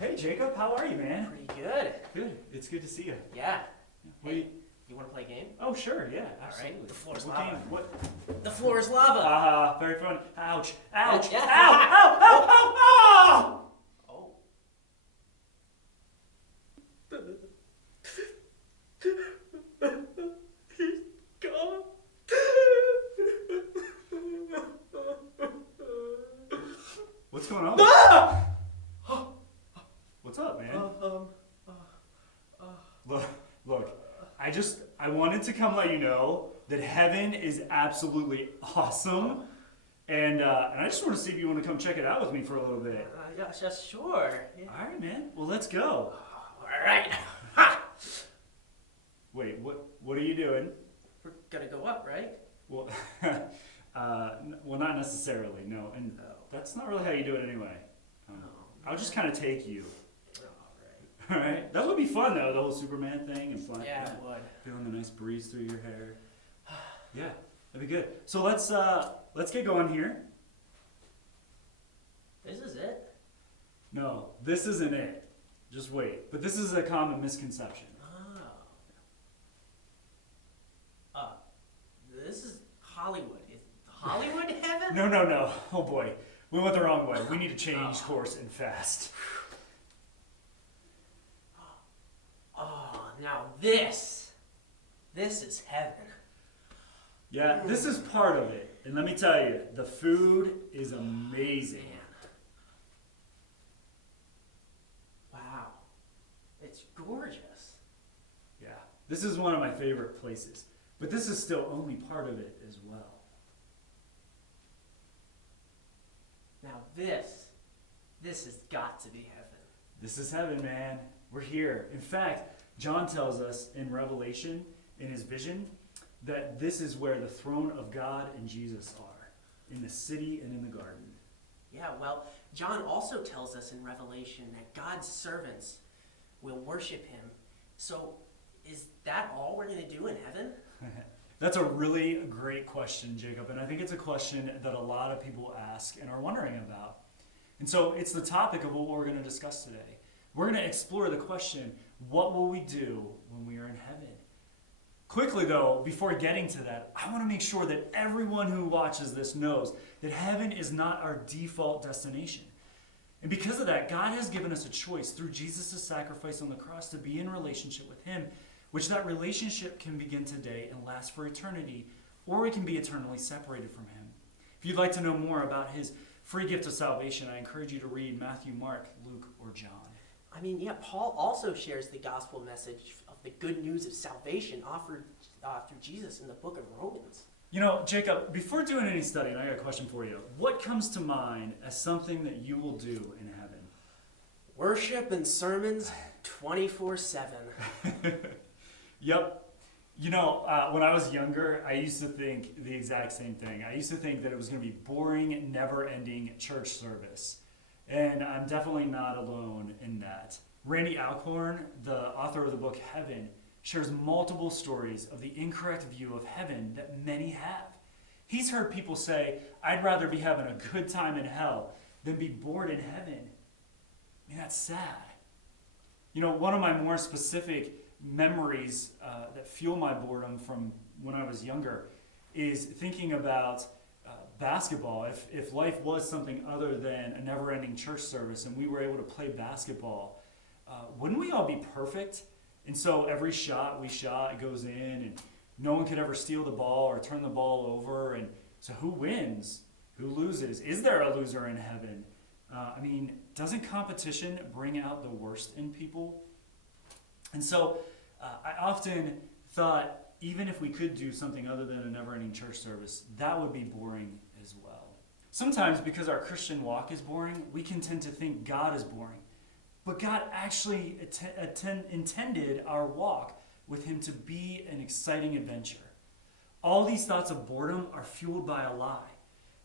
Hey Jacob, how are you, man? Pretty good. Good. It's good to see you. Yeah. What Hey, you want to play a game? Oh, sure. Yeah, All absolutely. right. The floor is What lava. game? What? The floor is lava. Very fun. Ouch! Ouch! Yeah. Ow! Ow! Ow! Ow! Ow! Oh. God. What's going on? Ah! What's up, man? Look. I wanted to come let you know that heaven is absolutely awesome, and I just want to see if you want to come check it out with me for a little bit. Yeah, sure. Yeah. All right, man. Well, let's go. All right. Ha! Wait, what are you doing? We're gonna go up, right? Well, well, not necessarily, no. And that's not really how you do it anyway. I'll just kind of take you. All All right? That would be fun, though, the whole Superman thing and flying. right. Yeah, it would. Feeling the nice breeze through your hair. Yeah, that'd be good. So let's get going here. This is it. No, this isn't it. Just wait. But this is a common misconception. Oh. This is Hollywood. Is Hollywood heaven? No. Oh boy. We went the wrong way. We need to change course and fast. Oh, now this is heaven. Yeah, this is part of it. And let me tell you, the food is amazing. Man. Wow. It's gorgeous. Yeah, this is one of my favorite places. But this is still only part of it as well. Now this has got to be heaven. This is heaven, man. We're here. In fact, John tells us in Revelation, in his vision, that this is where the throne of God and Jesus are, in the city and in the garden. Yeah, well, John also tells us in Revelation that God's servants will worship him. So is that all we're going to do in heaven? That's a really great question, Jacob, and I think it's a question that a lot of people ask and are wondering about. And so it's the topic of what we're going to discuss today. We're going to explore the question, what will we do when we are in heaven? Quickly though, before getting to that, I want to make sure that everyone who watches this knows that heaven is not our default destination. And because of that, God has given us a choice through Jesus' sacrifice on the cross to be in relationship with him, which that relationship can begin today and last for eternity, or we can be eternally separated from him. If you'd like to know more about his free gift of salvation, I encourage you to read Matthew, Mark, Luke, or John. I mean, yeah, Paul also shares the gospel message of the good news of salvation offered through Jesus in the book of Romans. You know, Jacob, before doing any studying, I got a question for you. What comes to mind as something that you will do in heaven? Worship and sermons 24/7. Yep. You know, when I was younger, I used to think the exact same thing. I used to think that it was going to be boring, never-ending church service. And I'm definitely not alone in that. Randy Alcorn, the author of the book Heaven, shares multiple stories of the incorrect view of heaven that many have. He's heard people say, I'd rather be having a good time in hell than be bored in heaven. I mean, that's sad. You know, one of my more specific memories that fuel my boredom from when I was younger is thinking about basketball. If life was something other than a never-ending church service and we were able to play basketball, wouldn't we all be perfect? And so every shot we shot goes in and no one could ever steal the ball or turn the ball over. And so who wins? Who loses? Is there a loser in heaven? I mean, doesn't competition bring out the worst in people? And so I often thought, even if we could do something other than a never-ending church service, that would be boring as well. Sometimes because our Christian walk is boring, we can tend to think God is boring. But God actually intended our walk with him to be an exciting adventure. All these thoughts of boredom are fueled by a lie.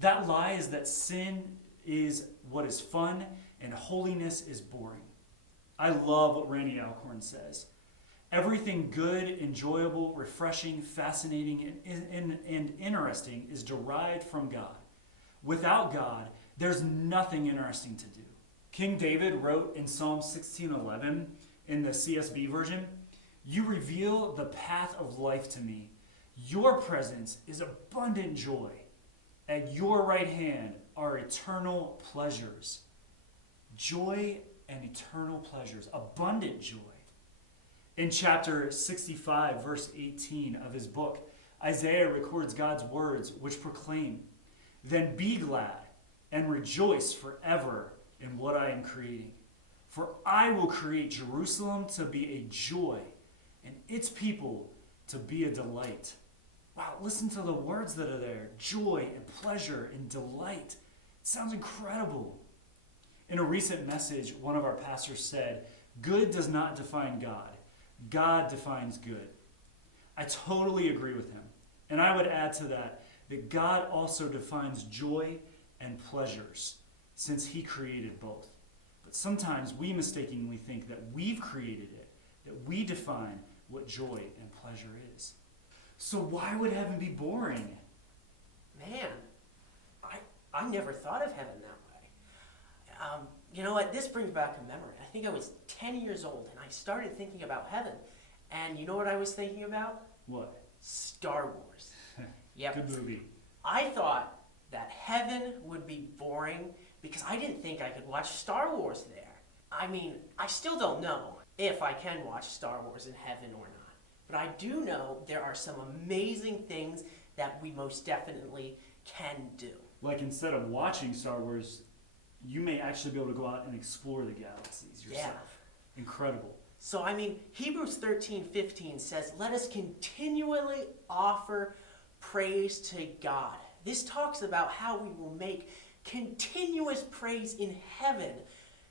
That lie is that sin is what is fun and holiness is boring. I love what Randy Alcorn says. Everything good, enjoyable, refreshing, fascinating, and interesting is derived from God. Without God, there's nothing interesting to do. King David wrote in Psalm 16:11 in the CSB version, "You reveal the path of life to me. Your presence is abundant joy. At your right hand are eternal pleasures." Joy and eternal pleasures, abundant joy. In chapter 65, verse 18 of his book, Isaiah records God's words which proclaim, "Then be glad and rejoice forever in what I am creating. For I will create Jerusalem to be a joy and its people to be a delight." Wow, listen to the words that are there. Joy and pleasure and delight. It sounds incredible. In a recent message, one of our pastors said, "Good does not define God. God defines good." I totally agree with him. And I would add to that God also defines joy and pleasures, since he created both. But sometimes we mistakenly think that we've created it, that we define what joy and pleasure is. So why would heaven be boring? Man, I never thought of heaven that way. You know what? This brings back a memory. I think I was 10 years old and I started thinking about heaven. And you know what I was thinking about? What? Star Wars. Yep. Good movie. I thought that heaven would be boring because I didn't think I could watch Star Wars there. I mean, I still don't know if I can watch Star Wars in heaven or not. But I do know there are some amazing things that we most definitely can do. Like instead of watching Star Wars, you may actually be able to go out and explore the galaxies yourself. Yeah. Incredible. So, I mean, Hebrews 13:15 says, "Let us continually offer praise to God." This talks about how we will make continuous praise in heaven.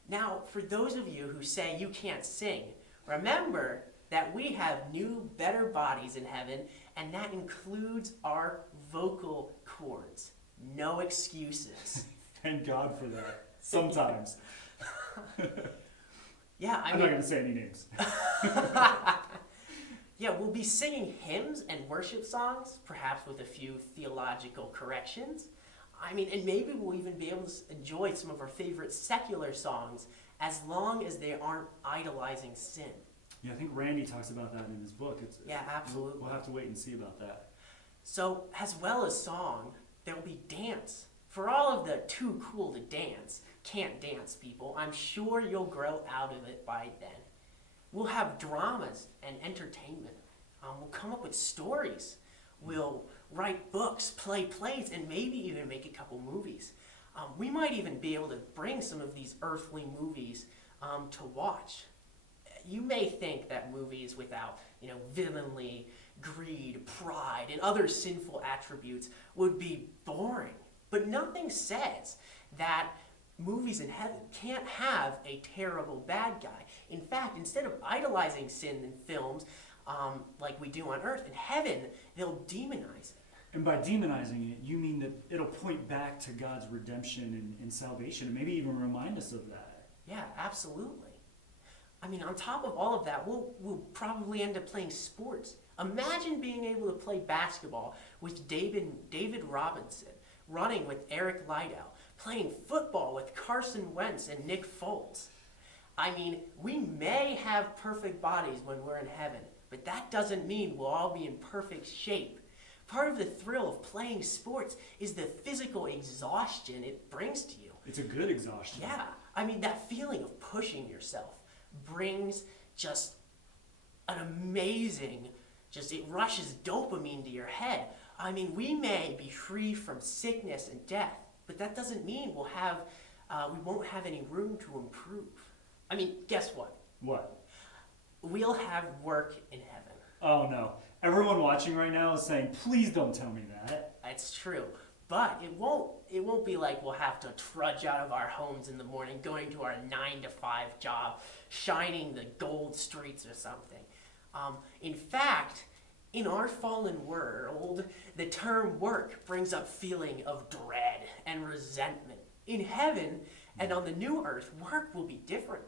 Now, for those of you who say you can't sing, remember that we have new, better bodies in heaven, and that includes our vocal cords. No excuses. Thank God for that. Sometimes. Yeah, I'm not going to say any names. Yeah, we'll be singing hymns and worship songs, perhaps with a few theological corrections. I mean, and maybe we'll even be able to enjoy some of our favorite secular songs as long as they aren't idolizing sin. Yeah, I think Randy talks about that in his book. Yeah, absolutely. We'll have to wait and see about that. So, as well as song, there will be dance. For all of the too cool to dance, can't dance people, I'm sure you'll grow out of it by then. We'll have dramas and entertainment. We'll come up with stories. We'll write books, play plays, and maybe even make a couple movies. We might even be able to bring some of these earthly movies to watch. You may think that movies without, villainy, greed, pride, and other sinful attributes would be boring. But nothing says that movies in heaven can't have a terrible bad guy. In fact, instead of idolizing sin in films like we do on earth, in heaven, they'll demonize it. And by demonizing it, you mean that it'll point back to God's redemption and salvation, and maybe even remind us of that. Yeah, absolutely. I mean, on top of all of that, we'll probably end up playing sports. Imagine being able to play basketball with David Robinson, running with Eric Liddell, playing football with Carson Wentz and Nick Foles. I mean, we may have perfect bodies when we're in heaven, but that doesn't mean we'll all be in perfect shape. Part of the thrill of playing sports is the physical exhaustion it brings to you. It's a good exhaustion. Yeah, I mean, that feeling of pushing yourself brings just an amazing, it rushes dopamine to your head. I mean, we may be free from sickness and death, but that doesn't mean we won't have any room to improve. I mean, guess what? What? We'll have work in heaven. Oh no. Everyone watching right now is saying, please don't tell me that. It's true. But it won't be like we'll have to trudge out of our homes in the morning, going to our 9-to-5 job, shining the gold streets or something. In fact, in our fallen world, the term work brings up feeling of dread and resentment. In heaven and on the new earth, work will be different.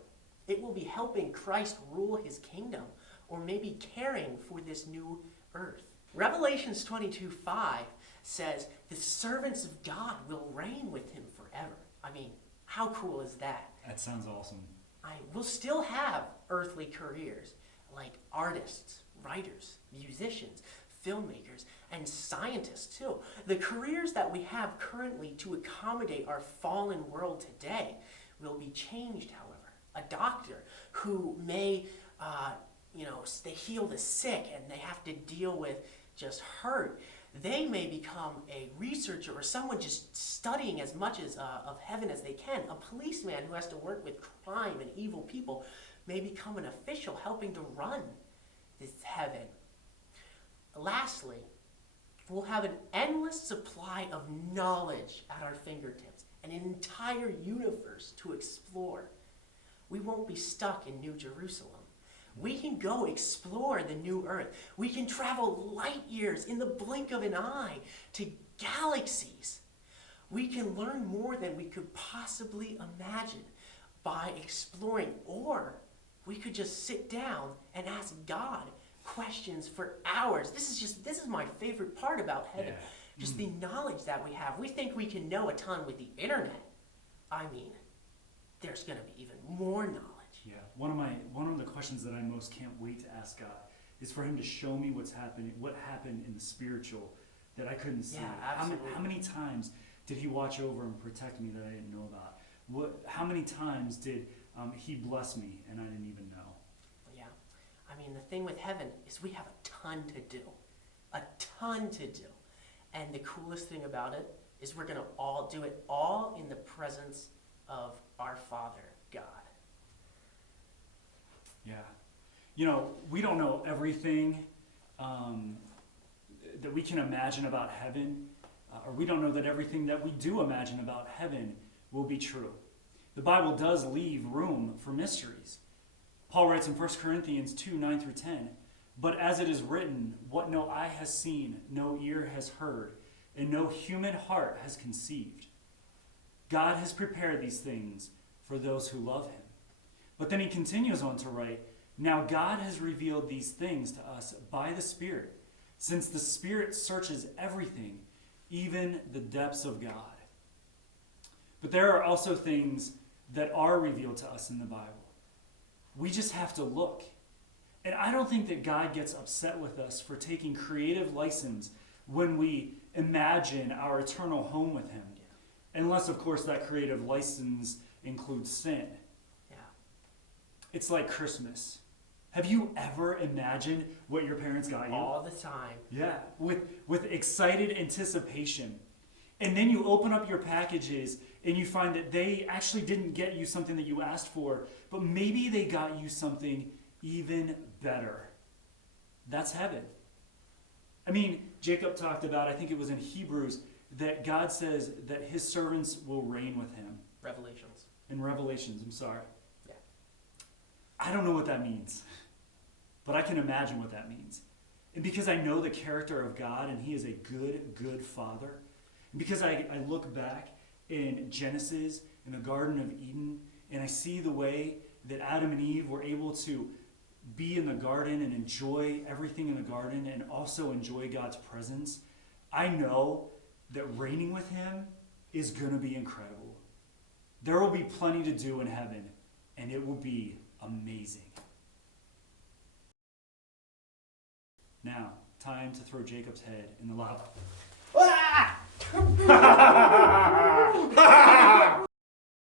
It will be helping Christ rule his kingdom, or maybe caring for this new earth. Revelations 22:5 says, the servants of God will reign with him forever. I mean, how cool is that? That sounds awesome. We'll still have earthly careers like artists, writers, musicians, filmmakers, and scientists too. The careers that we have currently to accommodate our fallen world today will be changed, however. A doctor who may, they heal the sick and they have to deal with just hurt. They may become a researcher or someone just studying as much as of heaven as they can. A policeman who has to work with crime and evil people may become an official helping to run this heaven. Lastly, we'll have an endless supply of knowledge at our fingertips, an entire universe to explore. We won't be stuck in New Jerusalem. We can go explore the new earth. We can travel light years in the blink of an eye to galaxies. We can learn more than we could possibly imagine by exploring, or we could just sit down and ask God questions for hours. This is my favorite part about heaven. Yeah. Just the knowledge that we have. We think we can know a ton with the internet. I mean, there's going to be even more knowledge. Yeah, one of the questions that I most can't wait to ask God is for Him to show me what happened in the spiritual that I couldn't see. Yeah, absolutely. How many times did He watch over and protect me that I didn't know about? How many times did He bless me and I didn't even know? Yeah, I mean, the thing with heaven is we have a ton to do, a ton to do, and the coolest thing about it is we're gonna all do it all in the presence of our Father God. Yeah. We don't know everything that we can imagine about heaven, or we don't know that everything that we do imagine about heaven will be true. The Bible does leave room for mysteries. Paul writes in 1 Corinthians 2, 9 through 10, "But as it is written, what no eye has seen, no ear has heard, and no human heart has conceived. God has prepared these things for those who love Him." But then he continues on to write, "Now God has revealed these things to us by the Spirit, since the Spirit searches everything, even the depths of God." But there are also things that are revealed to us in the Bible. We just have to look. And I don't think that God gets upset with us for taking creative license when we imagine our eternal home with Him. Unless, of course, that creative license includes sin. Yeah. It's like Christmas. Have you ever imagined what your parents got you? All the time. Yeah, with excited anticipation. And then you open up your packages and you find that they actually didn't get you something that you asked for, but maybe they got you something even better. That's heaven. I mean, Jacob talked about, I think it was in Hebrews, that God says that His servants will reign with Him. Revelations. In Revelations, I'm sorry. Yeah. I don't know what that means, but I can imagine what that means. And because I know the character of God and He is a good, good Father, and because I look back in Genesis, in the Garden of Eden, and I see the way that Adam and Eve were able to be in the garden and enjoy everything in the garden and also enjoy God's presence, I know that reigning with Him is going to be incredible. There will be plenty to do in heaven, and it will be amazing. Now, time to throw Jacob's head in the lava. Ah!